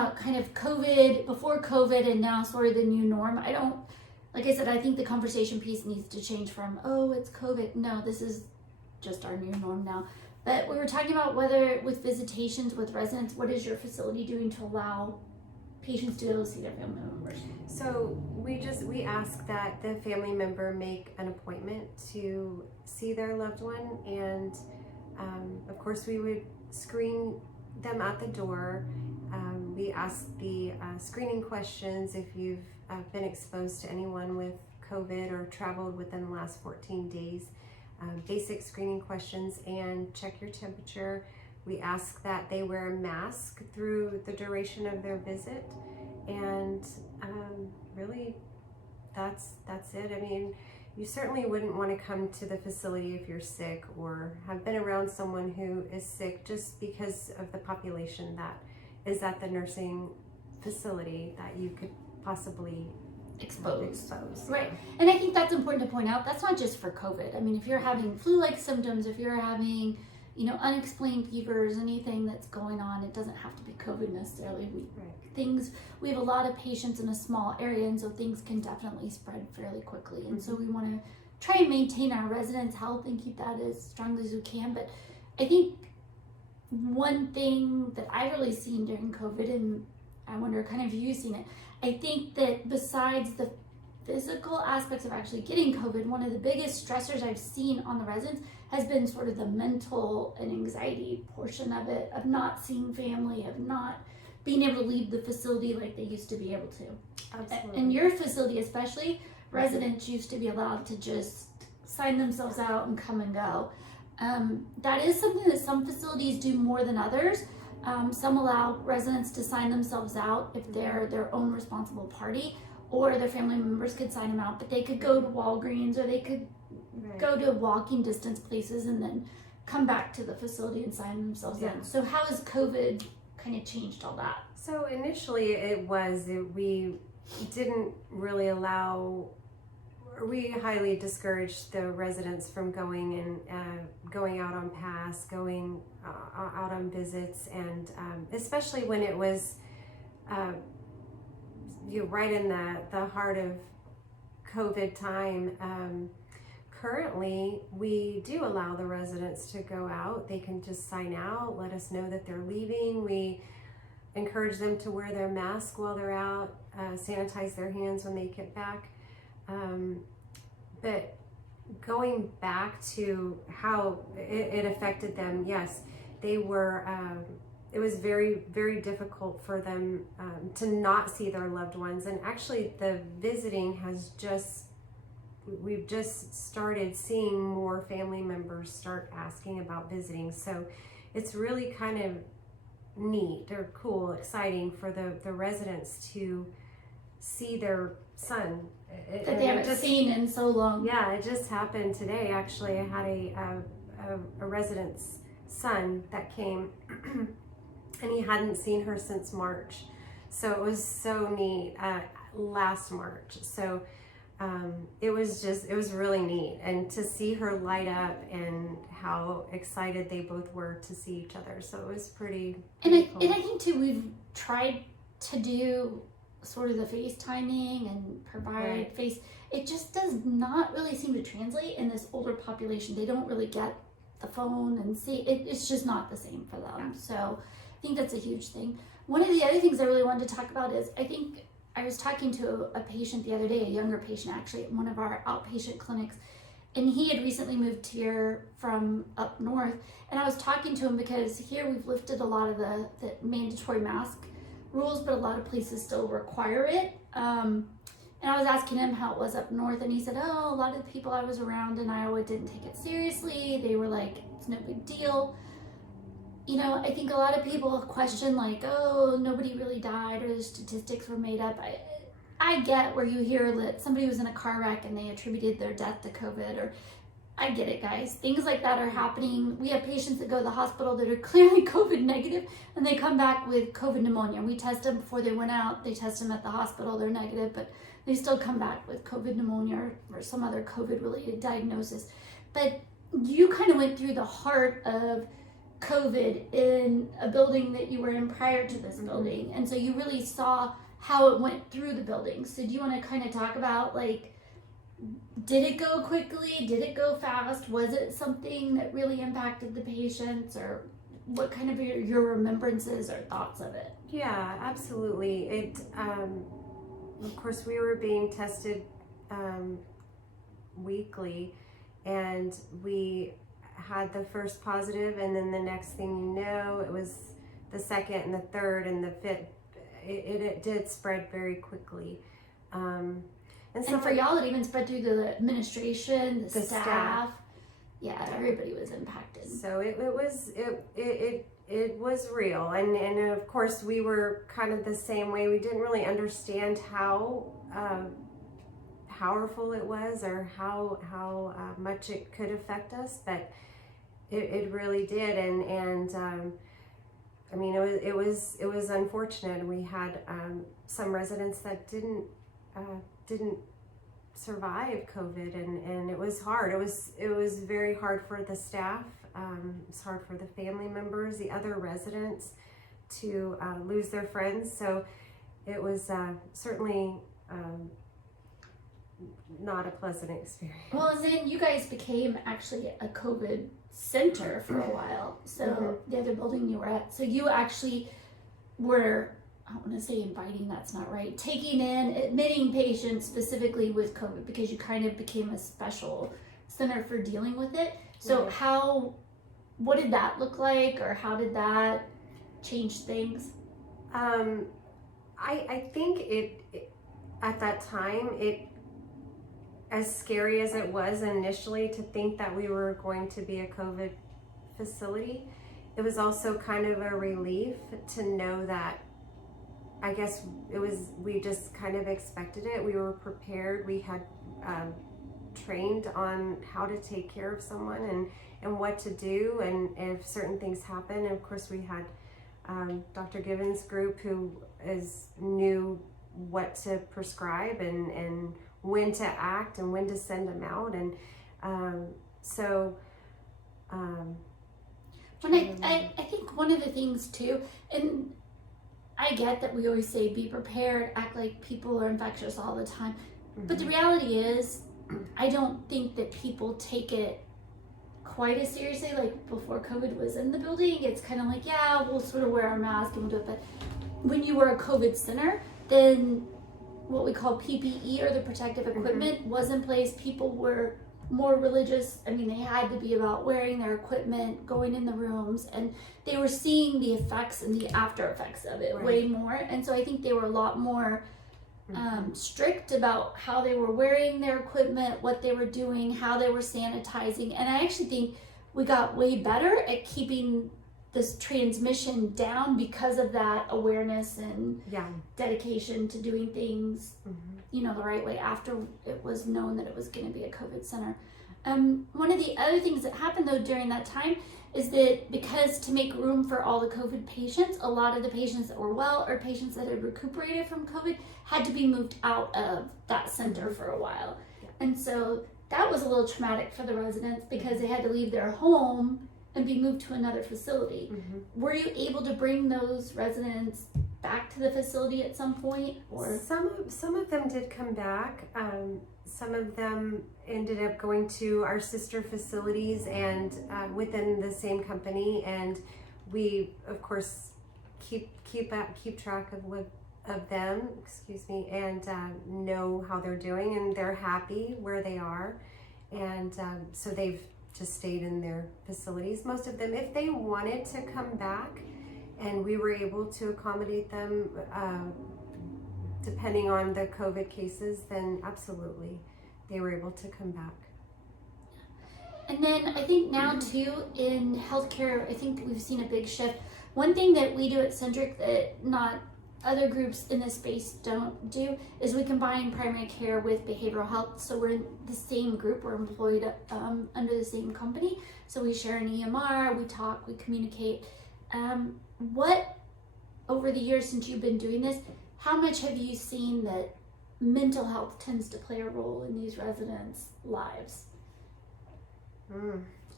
about kind of COVID, before COVID, and now sort of the new norm. Like I said, I think the conversation piece needs to change from, oh, it's COVID. No, this is just our new norm now. But we were talking about whether with visitations with residents, what is your facility doing to allow patients to be able to see their family members? So we ask that the family member make an appointment to see their loved one, and of course we would screen them at the door. We ask the screening questions if you've been exposed to anyone with COVID or traveled within the last 14 days. Basic screening questions, and check your temperature. We ask that they wear a mask through the duration of their visit, and really that's it. I mean, you certainly wouldn't want to come to the facility if you're sick or have been around someone who is sick, just because of the population that is at the nursing facility that you could possibly expose. Right. And I think that's important to point out. That's not just for COVID. I mean, if you're having flu-like symptoms, if you're having, unexplained fevers, anything that's going on, it doesn't have to be COVID necessarily. We have a lot of patients in a small area, and so things can definitely spread fairly quickly. And so we want to try and maintain our residents' health and keep that as strongly as we can. But I think one thing that I've really seen during COVID, and I wonder kind of you seen it, I think that besides the physical aspects of actually getting COVID, one of the biggest stressors I've seen on the residents has been sort of the mental and anxiety portion of it, of not seeing family, of not being able to leave the facility like they used to be able to. Absolutely. In your facility especially, residents used to be allowed to just sign themselves out and come and go. That is something that some facilities do more than others. Some allow residents to sign themselves out if they're their own responsible party, or their family members could sign them out, but they could go to Walgreens, or they could go to walking distance places and then come back to the facility and sign themselves in. So how has COVID kind of changed all that? So initially we didn't really allow, we highly discouraged the residents from going and going out on pass, going out on visits, and especially when it was right in the heart of COVID time. Currently, we do allow the residents to go out. They can just sign out, let us know that they're leaving. We encourage them to wear their mask while they're out, sanitize their hands when they get back. But going back to how it affected them, yes, they were, it was very, very difficult for them to not see their loved ones. And actually the visiting we've just started seeing more family members start asking about visiting. So it's really kind of neat or cool, exciting for the residents to see their son that they haven't seen in so long. Yeah, it just happened today. Actually, I had a resident's son that came and he hadn't seen her since March. So it was so neat, last March. So it was really neat, and to see her light up and how excited they both were to see each other. So it was pretty cool. And I think too, we've tried to do sort of the FaceTiming and provide face. It just does not really seem to translate in this older population. They don't really get the phone and see it. It's just not the same for them. So I think that's a huge thing. One of the other things I really wanted to talk about is, I think I was talking to a patient the other day, a younger patient actually, at one of our outpatient clinics, and he had recently moved here from up north. And I was talking to him because here we've lifted a lot of the mandatory mask rules, but a lot of places still require it. And I was asking him how it was up north, and he said, oh, a lot of the people I was around in Iowa didn't take it seriously. They were like, it's no big deal. I think a lot of people question like, oh, nobody really died, or the statistics were made up. I get where you hear that somebody was in a car wreck and they attributed their death to COVID, or I get it, guys. Things like that are happening. We have patients that go to the hospital that are clearly COVID negative, and they come back with COVID pneumonia. We test them before they went out. They test them at the hospital. They're negative, but they still come back with COVID pneumonia or some other COVID-related diagnosis. But you kind of went through the heart of COVID in a building that you were in prior to this building, and so you really saw how it went through the building. So do you want to kind of talk about, like, did it go quickly? Did it go fast? Was it something that really impacted the patients, or what kind of your remembrances or thoughts of it? Yeah, absolutely. It, of course, we were being tested weekly, and we had the first positive, and then the next thing you know, it was the second and the third and the fifth. It did spread very quickly. And for y'all, it even spread through the administration, the staff. staff. Yeah, everybody was impacted. So it was real, and of course we were kind of the same way. We didn't really understand how powerful it was, or how much it could affect us, but it really did. And I mean, it was unfortunate. We had some residents that didn't survive COVID, and it was hard. It was very hard for the staff. It's hard for the family members, the other residents, to lose their friends. So it was certainly not a pleasant experience. Well, and then you guys became actually a COVID center for a while. So the other building you were at, so you actually were, I don't want to say inviting, that's not right, taking in, admitting patients specifically with COVID, because you kind of became a special center for dealing with it. So what did that look like, or how did that change things? I think it at that time, as scary as it was initially to think that we were going to be a COVID facility, it was also kind of a relief to know that, I guess we just kind of expected it. We were prepared. We had trained on how to take care of someone and what to do, and if certain things happen. And of course we had Dr. Gibbons' group, who knew what to prescribe and when to act and when to send them out. And I think one of the things too, and I get that we always say be prepared, act like people are infectious all the time, but the reality is, I don't think that people take it quite as seriously like before COVID was in the building. It's kind of like, yeah, we'll sort of wear our mask and we'll do it. But when you were a COVID center, then what we call PPE, or the protective equipment, was in place. People were more religious. I mean, they had to be about wearing their equipment, going in the rooms, and they were seeing the effects and the after effects of it way more. And so I think they were a lot more strict about how they were wearing their equipment, what they were doing, how they were sanitizing. And I actually think we got way better at keeping this transmission down because of that awareness and dedication to doing things, the right way after it was known that it was going to be a COVID center. One of the other things that happened though during that time is that, because to make room for all the COVID patients, a lot of the patients that were well, or patients that had recuperated from COVID, had to be moved out of that center for a while. And so that was a little traumatic for the residents, because they had to leave their home and be moved to another facility. Were you able to bring those residents back to the facility at some point? Or some of them did come back. Some of them ended up going to our sister facilities and within the same company, and we of course keep track of them, and know how they're doing, and they're happy where they are, and so they've just stayed in their facilities. Most of them, if they wanted to come back and we were able to accommodate them, depending on the COVID cases, then absolutely they were able to come back. And then I think now too, in healthcare, I think we've seen a big shift. One thing that we do at Centric that not other groups in this space don't do is we combine primary care with behavioral health. So we're in the same group, we're employed under the same company. So we share an EMR, we talk, we communicate. What, over the years since you've been doing this, how much have you seen that mental health tends to play a role in these residents' lives?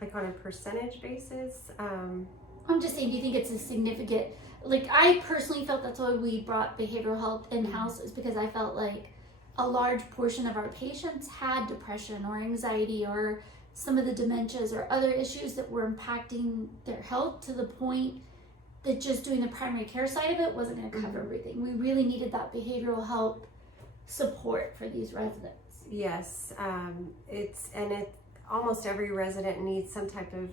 Like on a percentage basis? I'm just saying, do you think it's a significant, like, I personally felt that's why we brought behavioral health in-house, is because I felt like a large portion of our patients had depression or anxiety or some of the dementias or other issues that were impacting their health to the point that just doing the primary care side of it wasn't going to cover everything. We really needed that behavioral health support for these residents. Yes, almost every resident needs some type of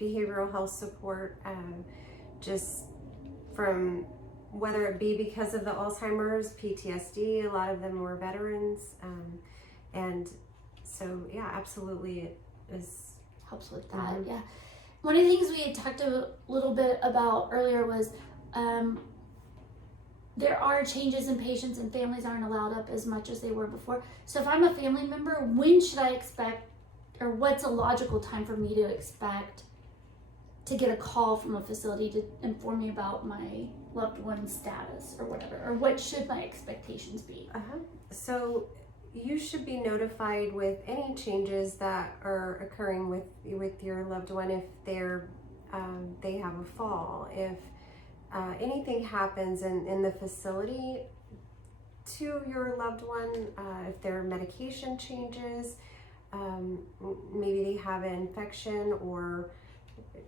behavioral health support, just from whether it be because of the Alzheimer's, PTSD. A lot of them were veterans, and so yeah, absolutely, it is helps with that. Yeah, one of the things we had talked a little bit about earlier was there are changes in patients, and families aren't allowed up as much as they were before. So if I'm a family member, when should I expect, or what's a logical time for me to expect to get a call from a facility to inform me about my loved one's status or whatever, or what should my expectations be? So you should be notified with any changes that are occurring with your loved one. If they have a fall, if anything happens in the facility to your loved one, if their medication changes, maybe they have an infection, or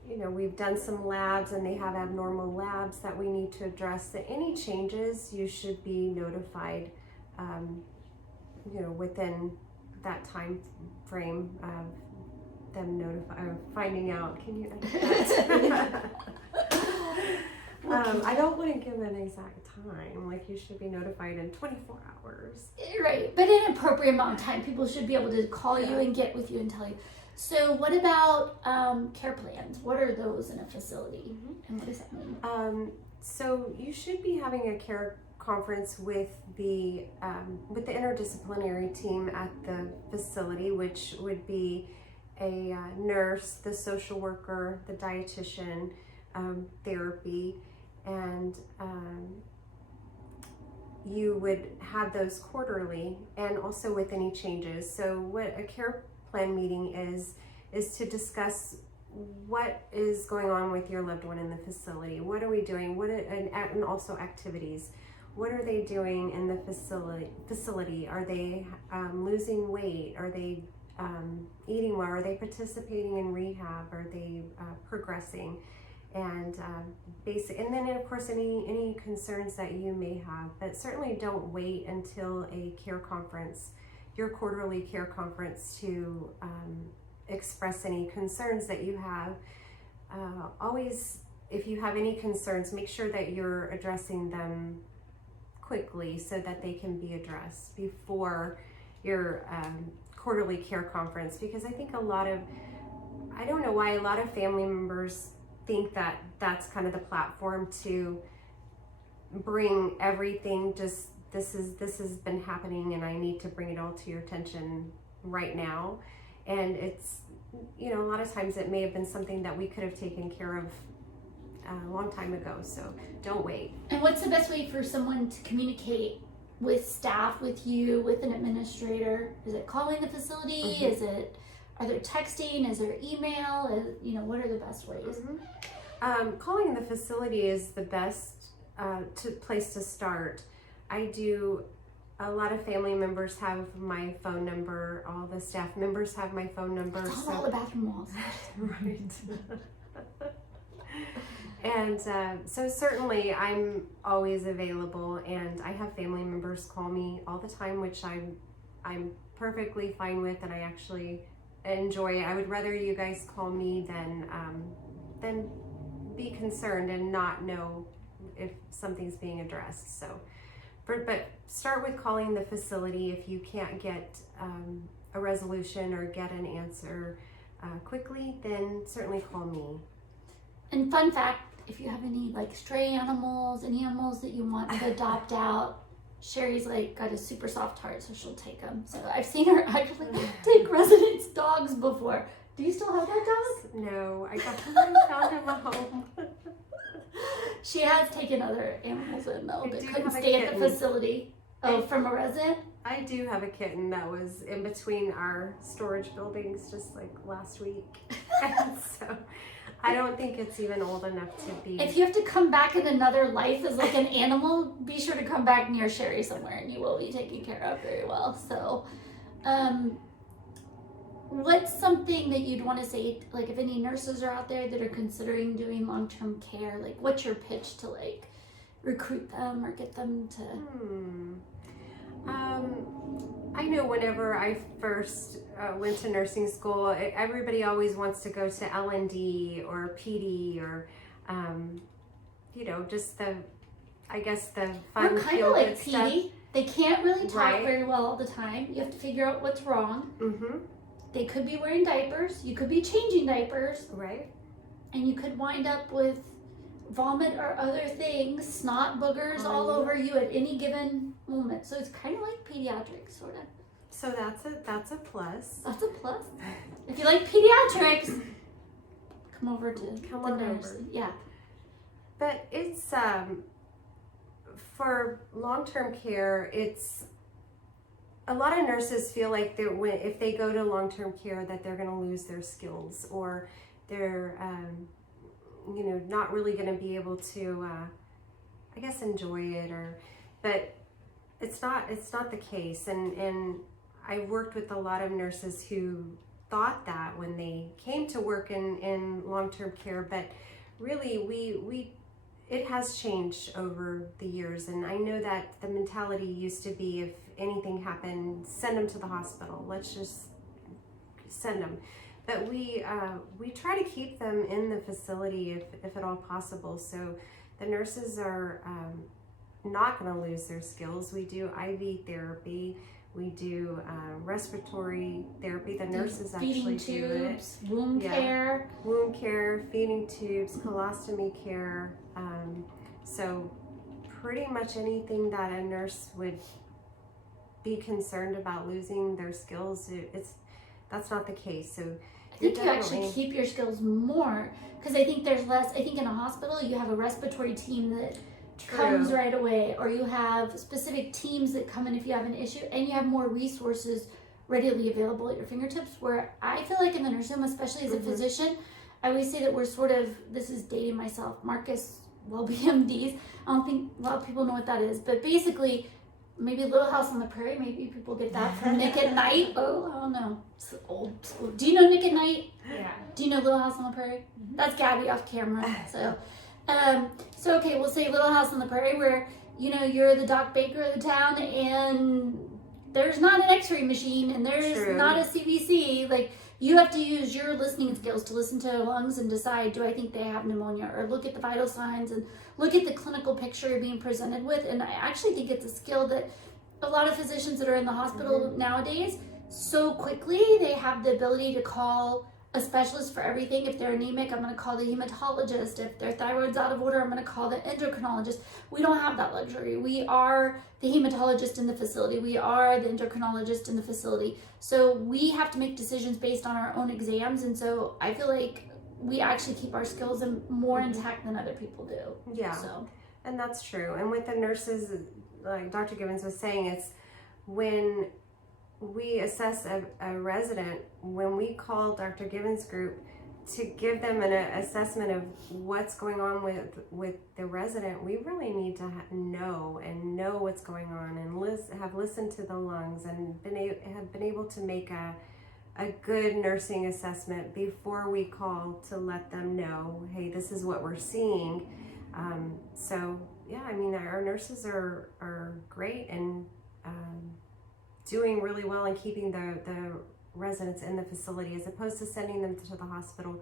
we've done some labs and they have abnormal labs that we need to address. That any changes, you should be notified within that time frame of them finding out. Can you I don't want to give an exact time, like you should be notified in 24 hours. Right, but in an appropriate amount of time, people should be able to call you and get with you and tell you. So what about care plans? What are those in a facility, and what does that mean? So you should be having a care conference with the interdisciplinary team at the facility, which would be a nurse, the social worker, the dietitian, therapy, and you would have those quarterly, and also with any changes. So what a care plan meeting is to discuss what is going on with your loved one in the facility. What are we doing? And also activities. What are they doing in the facility? Are they losing weight? Are they eating well? Are they participating in rehab? Are they progressing? And and then of course any concerns that you may have. But certainly don't wait until a care conference, your quarterly care conference, to express any concerns that you have. Always, if you have any concerns, make sure that you're addressing them quickly so that they can be addressed before your quarterly care conference. Because I think I don't know why a lot of family members think that that's kind of the platform to bring everything, just this has been happening and I need to bring it all to your attention right now. And it's, a lot of times it may have been something that we could have taken care of a long time ago. So don't wait. And what's the best way for someone to communicate with staff, with you, with an administrator? Is it calling the facility? Are there texting? Is there email? What are the best ways? Calling the facility is the best place to start. A lot of family members have my phone number. All the staff members have my phone number. It's on all the bathroom walls. Right. And so certainly I'm always available, and I have family members call me all the time, which I'm perfectly fine with, and I actually enjoy. I would rather you guys call me than be concerned and not know if something's being addressed. So, but start with calling the facility. If you can't get a resolution or get an answer quickly, then certainly call me. And fun fact, if you have any stray animals, any animals that you want to adopt out, Sherry's got a super soft heart, so she'll take them. So I've seen her actually take residents' dogs before. Do you still have that dog? No, I found him a home. She has taken other animals in though, I but do couldn't have a stay at the kitten. facility. Oh, from a resident? I do have a kitten that was in between our storage buildings just like last week. And so I don't think it's even old enough to be. If you have to come back in another life as like an animal, be sure to come back near Sherry somewhere and you will be taken care of very well. So, what's something that you'd want to say, like if any nurses are out there that are considering doing long-term care, like what's your pitch to like recruit them or get them to... I know whenever I first went to nursing school, everybody always wants to go to L&D or PD or, you know, just the, I guess the fun, We're kind of like feel-good stuff. PD. They can't really talk Right. very well all the time. You have to figure out what's wrong. Mm-hmm. They could be wearing diapers. You could be changing diapers. Right. And you could wind up with vomit or other things, snot boogers all over you at any given moment. So it's kind of like pediatrics, sort of. So that's a plus. That's a plus. If you like pediatrics, come over to Come the on nurse. over. Yeah. But it's for long-term care, it's a lot of nurses feel like if they go to long-term care that they're going to lose their skills or they're you know, not really going to be able to I guess enjoy it, but it's not the case. And I worked with a lot of nurses who thought that when they came to work in long-term care, but really it has changed over the years. And I know that the mentality used to be, if anything happened, send them to the hospital. Let's just send them. But we try to keep them in the facility if at all possible. So the nurses are not going to lose their skills. We do IV therapy. We do respiratory therapy. The nurses actually do it. Womb care. Wound care, feeding tubes, colostomy care. So pretty much anything that a nurse would be concerned about losing their skills, that's not the case. So I think you actually keep your skills more, because I think there's less. I think in a hospital you have a respiratory team that comes right away, or you have specific teams that come in if you have an issue, and you have more resources readily available at your fingertips. Where I feel like in the nursing home, especially as a physician, I always say that we're sort of, this is dating myself, Marcus Welby MDs. I don't think a lot of people know what that is, but basically, maybe Little House on the Prairie, maybe people get that from Nick at Night. Oh, I don't know. It's old school. Do you know Nick at Night? Yeah. Do you know Little House on the Prairie? That's Gabby off camera. So okay, we'll say Little House on the Prairie, where, you know, you're the Doc Baker of the town, and there's not an X-ray machine, and there's not a CBC. Like, you have to use your listening skills to listen to lungs and decide, do I think they have pneumonia, or look at the vital signs and look at the clinical picture you're being presented with. And I actually think it's a skill that a lot of physicians that are in the hospital nowadays, so quickly they have the ability to call a specialist for everything. If they're anemic, I'm going to call the hematologist. If their thyroid's out of order, I'm going to call the endocrinologist. We don't have that luxury. We are the hematologist in the facility. We are the endocrinologist in the facility. So we have to make decisions based on our own exams. And so I feel like we actually keep our skills more intact than other people do. Yeah, So. and that's true. And with the nurses, like Dr. Gibbons was saying, it's when we assess a resident, when we call Dr. Gibbons' group to give them an assessment of what's going on with the resident, we really need to know what's going on, and have listened to the lungs, and have been able to make a good nursing assessment before we call to let them know, hey, this is what we're seeing. So yeah, I mean, our nurses are great and doing really well in keeping the residents in the facility, as opposed to sending them to the hospital,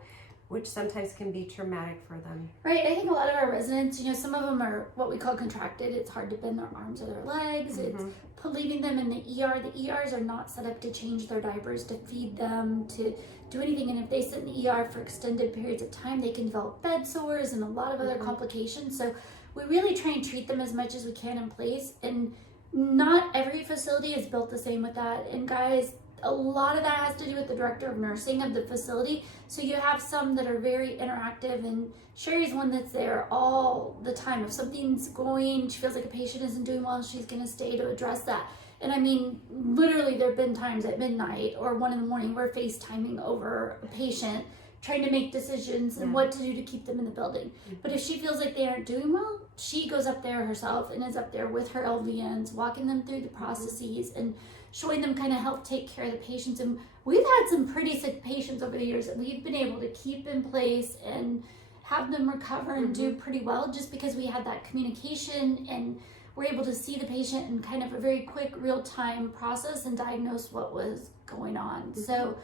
which sometimes can be traumatic for them. Right, I think a lot of our residents, you know, some of them are what we call contracted. It's hard to bend their arms or their legs. It's leaving them in the ER. The ERs are not set up to change their diapers, to feed them, to do anything. And if they sit in the ER for extended periods of time, they can develop bed sores and a lot of other complications. So we really try and treat them as much as we can in place. And not every facility is built the same with that. And guys, a lot of that has to do with the director of nursing of the facility. So you have some that are very interactive, and Sherry's one that's there all the time. If something's going, she feels like a patient isn't doing well, she's going to stay to address that. And I mean, literally, there have been times at midnight or 1 in the morning we're FaceTiming over a patient, trying to make decisions and what to do to keep them in the building. But if she feels like they aren't doing well, she goes up there herself and is up there with her LVNs, walking them through the processes and showing them kind of help take care of the patients. And we've had some pretty sick patients over the years that we've been able to keep in place and have them recover and do pretty well, just because we had that communication and we're able to see the patient in kind of a very quick, real-time process and diagnose what was going on. So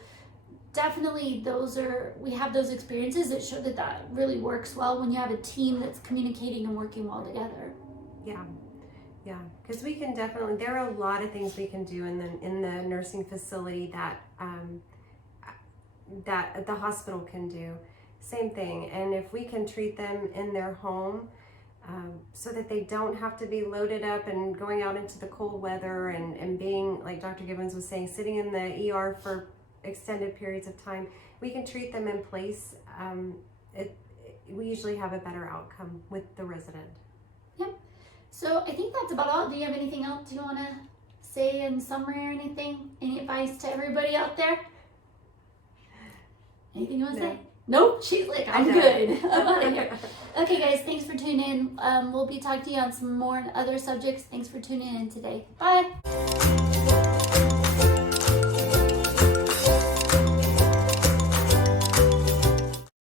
definitely we have those experiences that show that that really works well when you have a team that's communicating and working well together. Yeah, because we can definitely, there are a lot of things we can do in the nursing facility that that the hospital can do. Same thing. And if we can treat them in their home, so that they don't have to be loaded up and going out into the cold weather and being, like Dr. Gibbons was saying, sitting in the ER for extended periods of time, we can treat them in place. We usually have a better outcome with the resident. Yep. So I think that's about all. Do you have anything else you want to say in summary or anything? Any advice to everybody out there? Anything you want to say? Nope. She's like, I'm good. I'm out of here. Okay, guys, thanks for tuning in. We'll be talking to you on some more other subjects. Thanks for tuning in today. Bye.